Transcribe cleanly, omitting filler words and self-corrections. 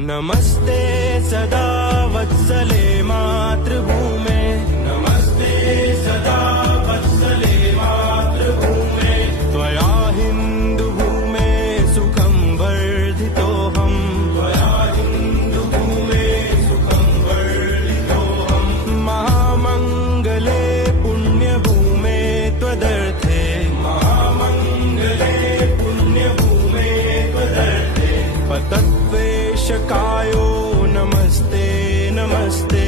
नमस्ते सदा वत्सले मातृभूमे, नमस्ते सदा वत्सले मातृभूमे, त्वया हिन्दुभूमे सुखं वर्धितोऽहम्, त्वया हिन्दुभूमे सुखं वर्धितोऽहम्, महामङ्गले पुण्यभूमे त्वदर्थे, महामङ्गले पुण्यभूमे त्वदर्थे, पतत्वेशकायो नमस्ते नमस्ते।